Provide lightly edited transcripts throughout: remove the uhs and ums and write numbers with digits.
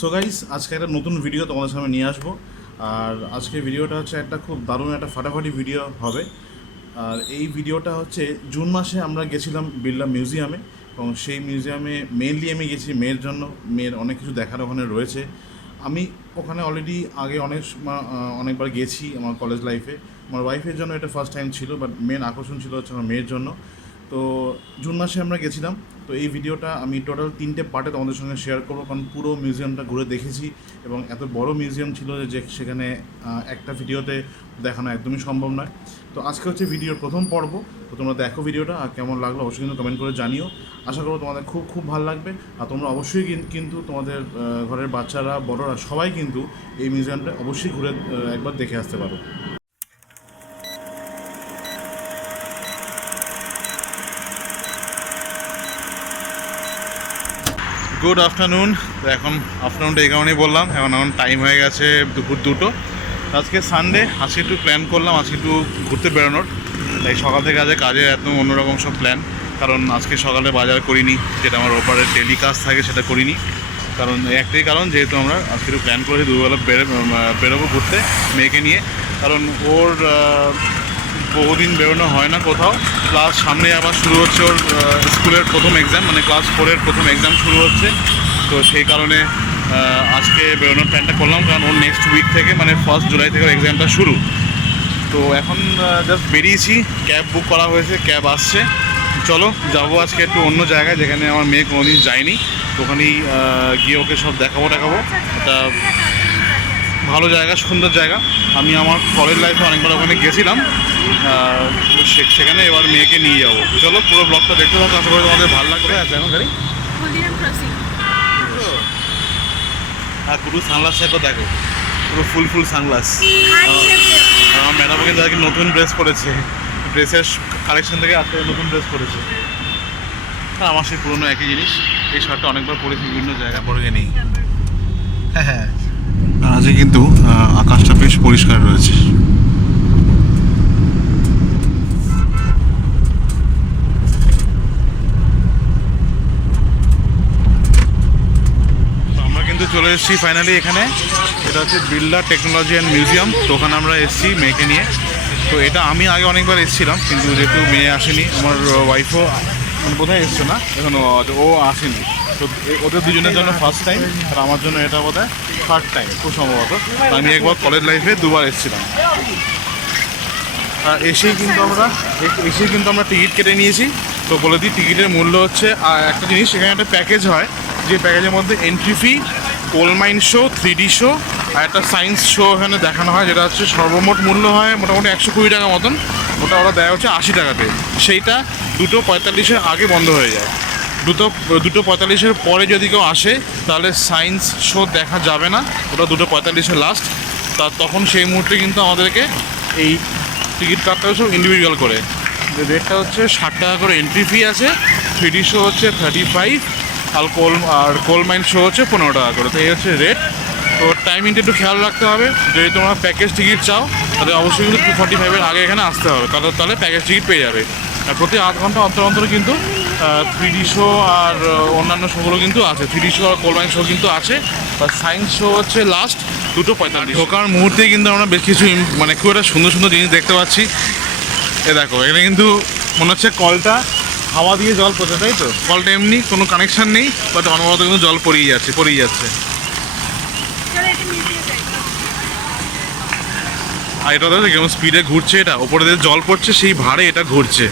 So guys, আজকে একটা নতুন ভিডিও তোমাদের সামনে নিয়ে আসবো। আর আজকে ভিডিওটা হচ্ছে একটা খুব দারুণ একটা ফাটাফাটি ভিডিও হবে। আর এই ভিডিওটা হচ্ছে জুন মাসে আমরা গেছিলাম বিড়লা মিউজিয়ামে, এবং সেই মিউজিয়ামে মেনলি আমি গেছি মেয়ের জন্য। মেয়ের অনেক কিছু দেখার ওখানে রয়েছে। আমি ওখানে অলরেডি আগে অনেকবার গেছি আমার কলেজ লাইফে। আমার ওয়াইফের জন্য এটা ফার্স্ট টাইম ছিল, বাট মেন আকর্ষণ ছিল হচ্ছে আমার মেয়ের জন্য। তো জুন মাসে আমরা গেছিলাম। তো এই ভিডিওটা আমি টোটাল 3টে পার্টে তোমাদের সঙ্গে শেয়ার করবো, কারণ পুরো মিউজিয়ামটা ঘুরে দেখেছি এবং এত বড় মিউজিয়াম ছিল যে সেখানে একটা ভিডিওতে দেখানো একদমই সম্ভব নয়। তো আজকে হচ্ছে ভিডিওর প্রথম পর্ব। তো তোমরা দেখো ভিডিওটা, আর কেমন লাগলো অবশ্যই কিন্তু কমেন্ট করে জানিও। আশা করবো তোমাদের খুব খুব ভালো লাগবে। আর তোমরা অবশ্যই কিন্তু তোমাদের ঘরের বাচ্চারা বড়রা সবাই কিন্তু এই মিউজিয়ামটা অবশ্যই ঘুরে একবার দেখে আসতে পারো। Good afternoon. এখন আফটারনুনটা এই কারণেই বললাম, এখন টাইম হয়ে গেছে দুপুর 2টো। আজকে সানডে, আজকে একটু প্ল্যান করলাম আজকে একটু ঘুরতে বেরোনোর। তাই সকাল থেকে কাজে একদম অন্যরকম সব প্ল্যান। কারণ আজকে সকালে বাজার করিনি, যেটা আমার ওপারে ডেলি কাজ থাকে সেটা করিনি। কারণ একটাই কারণ, যেহেতু আমরা আজকে একটু প্ল্যান করেছি দুবেলা বেরোবো ঘুরতে মেয়েকে নিয়ে। কারণ ওর বহুদিন বেরোনো হয় না কোথাও, প্লাস সামনে আবার শুরু হচ্ছে ওর স্কুলের প্রথম এক্সাম, মানে ক্লাস 4-এর প্রথম এক্সাম শুরু হচ্ছে। তো সেই কারণে আজকে বেরোনোর প্ল্যানটা করলাম, কারণ ওর নেক্সট উইক থেকে মানে 1 জুলাই থেকে ওর এক্সামটা শুরু। তো এখন জাস্ট বেরিয়েছি, ক্যাব বুক করা হয়েছে, ক্যাব আসছে। চলো যাবো আজকে একটু অন্য জায়গায়, যেখানে আমার মেয়ে কোনোদিন যায়নি। তো ওখানেই গিয়ে ওকে সব দেখাবো একটা ভালো জায়গা, সুন্দর জায়গা। আমি আমার কলেজ লাইফে অনেকবার ওখানে গেছিলাম, সেখানে এবার মেয়েকে নিয়ে যাবো। চলো পুরো ব্লগটা দেখতে থাকো, আশা করি তোমাদের ভালো লাগবে। আছে এখন গাড়ি আর পুরো সানগ্লাস দেখো, পুরো ফুল সানগ্লাস। আমার ম্যাডামও কিন্তু আজকে নতুন ড্রেস পরেছে, ড্রেসের কালেকশন থেকে আজকে নতুন ড্রেস পরেছে। আর আমার সেই পুরোনো একই জিনিস, এই শার্টটা অনেকবার পরেছি বিভিন্ন জায়গায়, পরে নেই। হ্যাঁ, আজকে কিন্তু আকাশটা বেশ পরিষ্কার রয়েছে। আমরা কিন্তু চলে এসেছি ফাইনালি এখানে। এটা হচ্ছে বিড়লা টেকনোলজি অ্যান্ড মিউজিয়াম। তো ওখানে আমরা এসেছি মেয়েকে নিয়ে। তো এটা আমি আগে অনেকবার এসেছিলাম, কিন্তু যেহেতু মেয়ে আসেনি, আমার ওয়াইফও বোধহয় এসছে না এখন, ও আসেনি। তো ওদের দুজনের জন্য ফার্স্ট টাইম, আর আমার জন্য এটা বোধহয় থার্ড টাইম খুব সম্ভবত। আমি একবার কলেজ লাইফে 2বার এসেছিলাম। আর এসেই কিন্তু আমরা টিকিট কেটে নিয়েছি। তো বলে দিই, টিকিটের মূল্য হচ্ছে একটা জিনিস, এখানে একটা প্যাকেজ হয়, যে প্যাকেজের মধ্যে entry fee, coal mine show, 3D show আর একটা সায়েন্স শো এখানে দেখানো হয়, যেটা হচ্ছে সর্বমোট মূল্য হয় মোটামুটি 120 টাকা মতন। ওটা ওরা দেয় হচ্ছে 80 টাকাতে। সেইটা 2:45-এর আগে বন্ধ হয়ে যায়। 2:45-এর পরে যদি কেউ আসে তাহলে সায়েন্স শো দেখা যাবে না, ওটা 2:45-এ লাস্ট। তখন সেই মুহূর্তে কিন্তু আমাদেরকে এই টিকিট কাটতে হবে সব ইন্ডিভিজুয়াল করে। রেটটা হচ্ছে 60 টাকা করে এন্ট্রি ফি আছে, 3D শো হচ্ছে 35, আর কোল মাইন শো হচ্ছে 15 টাকা করে। তো এই হচ্ছে রেট। তো টাইমিংটা একটু খেয়াল রাখতে হবে, যদি তোমরা প্যাকেজ টিকিট চাও তাহলে অবশ্যই কিন্তু 2:45-এর আগে এখানে আসতে হবে, তাহলে প্যাকেজ টিকিট পেয়ে যাবে। আর প্রতি আধ ঘন্টা অন্তর কিন্তু 3D শো আর অন্যান্য শোগুলো কিন্তু আছে, 3D শো আর কোল মাইন শো কিন্তু আছে। আর সায়েন্স শো হচ্ছে লাস্ট 2:45। ঢোকার মুহূর্তেই কিন্তু আমরা বেশ কিছু মানে খুব একটা সুন্দর সুন্দর জিনিস দেখতে পাচ্ছি। দেখো, এখানে কিন্তু মনে হচ্ছে কলটা হাওয়া দিয়ে জল পড়ছে, তাই তো? কলটা এমনি কোনো কানেকশান নেই, বাট অনবরত কিন্তু জল পড়েই যাচ্ছে। আর এটা দেখো কেমন স্পিডে ঘুরছে, এটা ওপরে দিয়ে জল পড়ছে, সেই ভারে এটা ঘুরছে।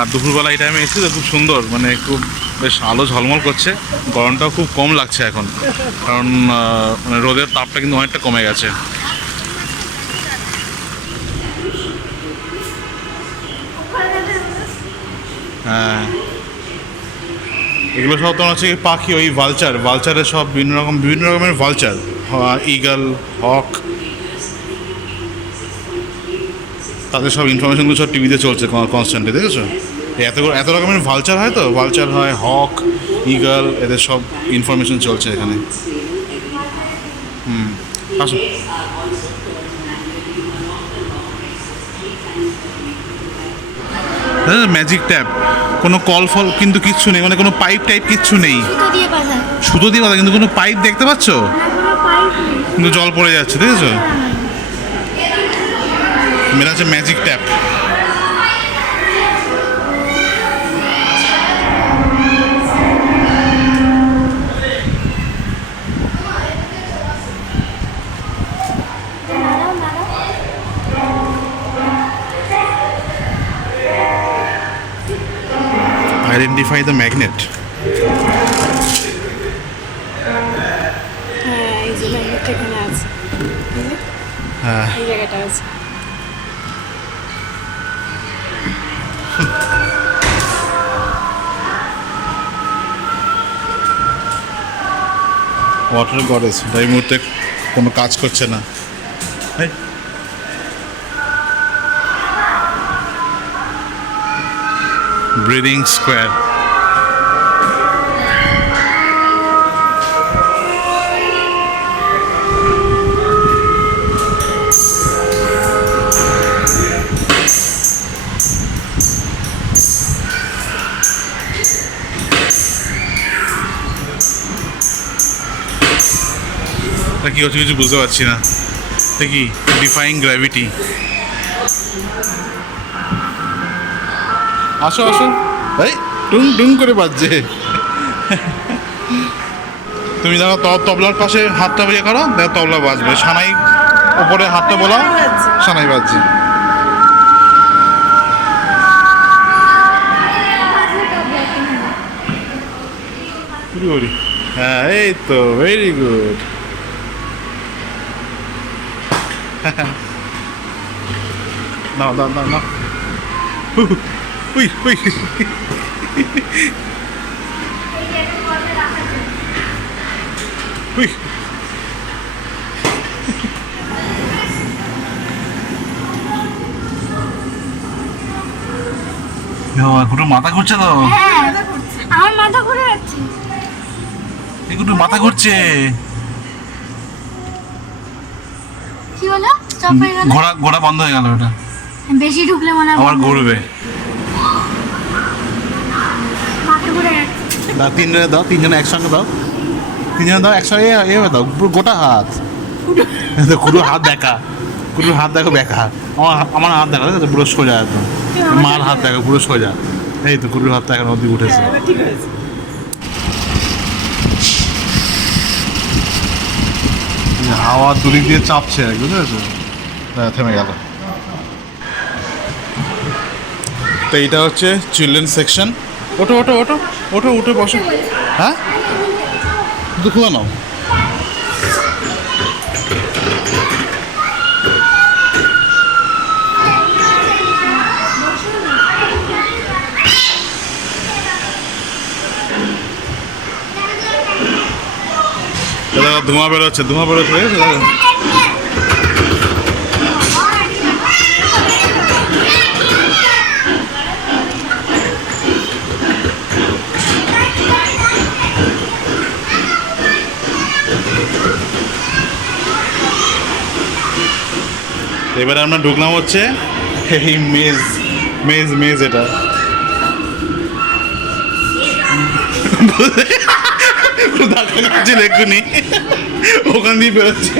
আর দুপুরবেলা এই টাইমে এসেছি তো খুব সুন্দর, মানে খুব বেশ আলো ঝলমল করছে। গরমটাও খুব কম লাগছে এখন, কারণ মানে রোদের তাপটা কিন্তু অনেকটা কমে গেছে। হ্যাঁ, এগুলো সব তোমার হচ্ছে পাখি, ওই ভালচারের সব বিভিন্ন রকমের ভালচার, ঈগল, হক, তাদের সব ইনফরমেশনগুলো সব টিভিতে চলছে কনস্ট্যান্টলি, দেখেছো? এত রকমের ভালচার হয়, তো ভালচার হয়, হক, ইগল, এদের সব ইনফরমেশন চলছে এখানে। আসো। ম্যাজিক ট্যাপ, কোনো কল ফল কিন্তু কিচ্ছু নেই, মানে কোনো পাইপ টাইপ কিচ্ছু নেই, সুতো দিয়ে বাঁধা, কিন্তু কোনো পাইপ দেখতে পাচ্ছ, কিন্তু জল পড়ে যাচ্ছে, দেখেছো? মেয়েরা হচ্ছে magic tap. Identify the magnet. হ্যাঁ, এই যে ম্যাগনেটটা এখানে আছে। হ্যাঁ, এই জায়গাটা আছে। ওয়াটার গডেস, এই মুহূর্তে কোনো কাজ করছে না। Breathing square. কি হচ্ছে কিছু বুঝতে পারছি না। দেখি ডিফাইং গ্র্যাভিটি। আসো আসো, এই টুং টুং করে বাজছে। তুমি দেখো তবলার পাশে হাতটা ইয়ে করো, দেখো তবলা বাজবে। সানাই ওপরে হাতটা বোলাও, সানাই বাজছে। হ্যাঁ, এই তো very good. Now now now now. We we. We. গুরু মাথা ঘুরছে তো। আমার মাথা ঘুরে যাচ্ছে। গুরু মাথা ঘুরছে। কি হলো? স্টপ হয়ে গেল। ঘোড়া বন্ধ হয়ে গেল। ওটা বেশি ঢুকলে মনে হয় আবার ঘুরবে। মাথা ঘুরে যাচ্ছে। দাও, তিনজনে দাও, তিনজনে একসঙ্গে দাও, তিনজনে দাও একসঙ্গে। এভাবে দাও, পুরো গোটা হাত। কুরুর হাত দেখা, কুরুর হাত দেখো বেকা। আমার হাত দেখা, ঠিক আছে, পুরো সোজা একদম। মার হাত দেখো পুরো সোজা। এই তো কুরুর হাতটা এখন অব্দি উঠেছে। ঠিক আছে। হাওয়া দুদিক দিয়ে চাপছে, বুঝতে পেরেছো? থেমে গেল। তো এইটা হচ্ছে চিলড্রেন সেকশন। ওঠো ওঠো ওঠো ওঠো, উঠে বসো। হ্যাঁ, শুধু খোলা নাও। ধোঁয়া বেরোচ্ছে, ধোঁয়া বেরোচ্ছে, ঠিক আছে? এবারে আমরা ঢুকলাম হচ্ছে এই মেজ মেজ মেজ। এটা দেখা যাচ্ছে, দেখুনি ওখান দিয়ে বেরোচ্ছে।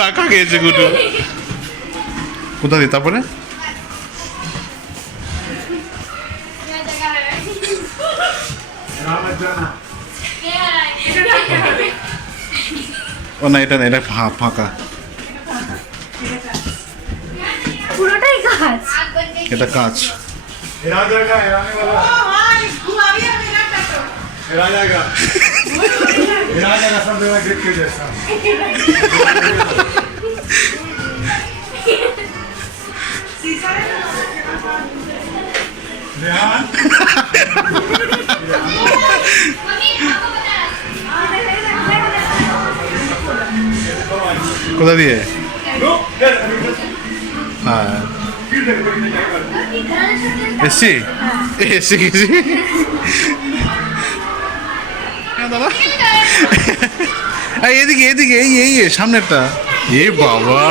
দেখা গেছে গুটো। কোথা দিয়ে? তারপরে ও না, এটা না, এটা ফাঁকা। পুরোটাই কাজ। এটা কাজ। কোথা দিয়ে? হ্যাঁ, এসছি এসে গেছি দাদা এদিকে এদিকে এই এই সামনেরটা এ বাবা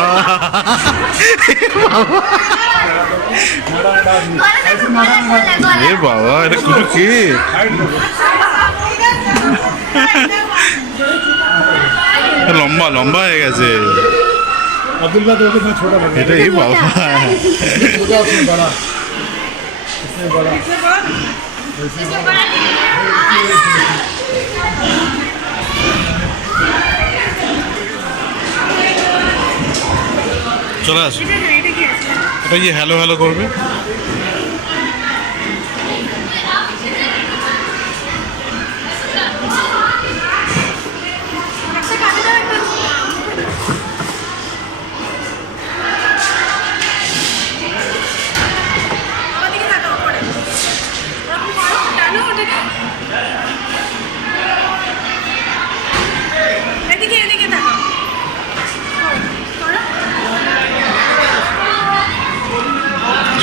এ বাবা এটা কুটু কে লম্বা লম্বা হয়ে গেছে এটা এই বাবা চলে আসো এটা কি হ্যালো হ্যালো করবে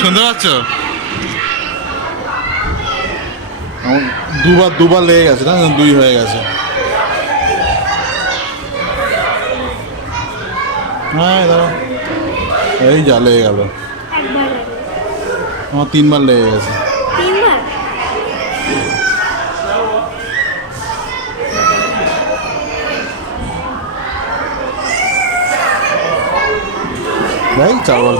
শুনতে পাচ্ছ দুবার লেগে গেছে না দুই হয়ে গেছে হ্যাঁ দাদা এই যা লেগে গেল আমার 3 বার লেগে গেছে ভাই 4 বার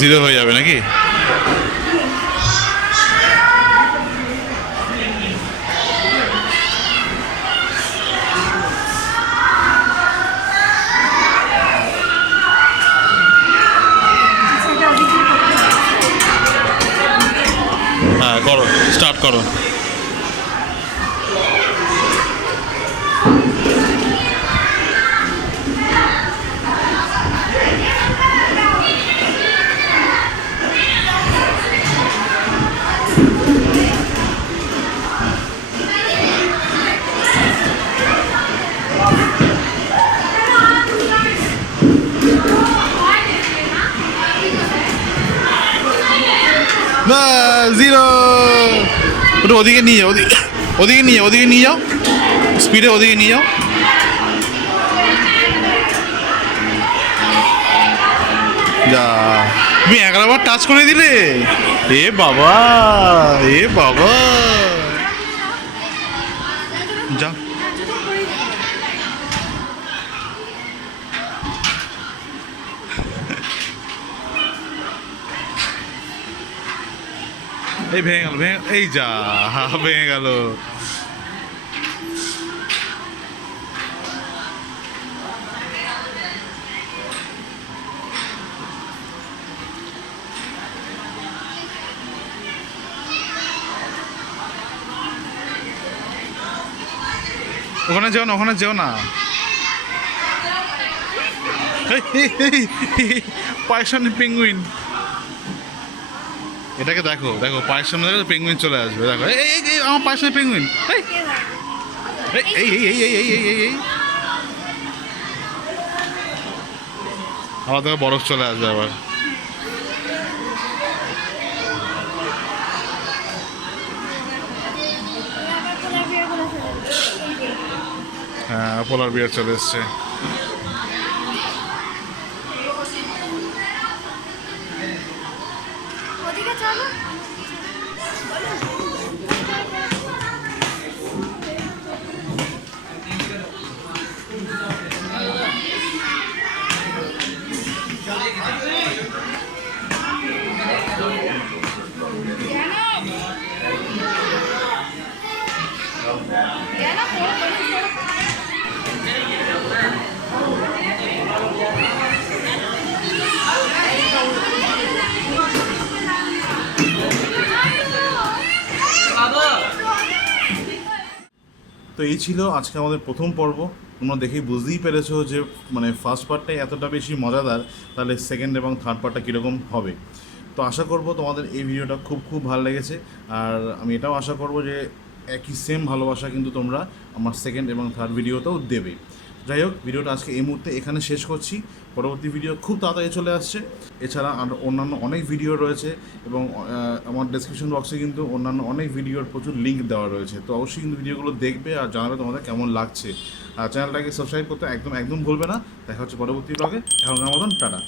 জিরো হয়ে যাবে নাকি হ্যাঁ করো স্টার্ট করো না জিরো ওটা ওদিকে নিয়ে যাও ওদিকে নিয়ে যাও স্পিডে ওদিকে নিয়ে যাও যা তুমি 11 বার টাচ করে দিলে এ বাবা যা এই ভেঙে গেল এই যা ভেঙে গেল ওখানে যেও না পায়ের সামনে পেঙ্গুইন এটাকে দেখো পায়ের সামনে দেখো পেঙ্গুইন চলে আসবে দেখো এই আমার পায়ের সামনে পেঙ্গুইন এই আবার দেখো বরফ চলে আসবে আবার হ্যাঁ পোলার বিয়ার চলে এসছে তো এই ছিল আজকে আমাদের প্রথম পর্ব। তোমরা দেখেই বুঝতেই পেরেছো যে মানে ফার্স্ট পার্টটাই এতটা বেশি মজাদার, তাহলে সেকেন্ড এবং থার্ড পার্টটা কীরকম হবে। তো আশা করব তোমাদের এই ভিডিওটা খুব ভালো লেগেছে, আর আমি এটাও আশা করব যে একই সেম ভালোবাসা কিন্তু তোমরা আমার সেকেন্ড এবং থার্ড ভিডিওতেও দেবে। যাই হোক, ভিডিওটা আজকে এই মুহূর্তে এখানে শেষ করছি। পরবর্তী ভিডিও খুব তাড়াতাড়ি চলে আসছে। এছাড়া আর অন্যান্য অনেক ভিডিও রয়েছে এবং আমার ডেসক্রিপশন বক্সে কিন্তু অন্যান্য অনেক ভিডিওর প্রচুর লিঙ্ক দেওয়া রয়েছে। তো অবশ্যই কিন্তু ভিডিওগুলো দেখবে আর জানাবে তোমাদের কেমন লাগছে। আর চ্যানেলটাকে সাবস্ক্রাইব করতে একদম ভুলবে না। দেখা হচ্ছে পরবর্তী ব্লগে। এখনকার মতন টাটা।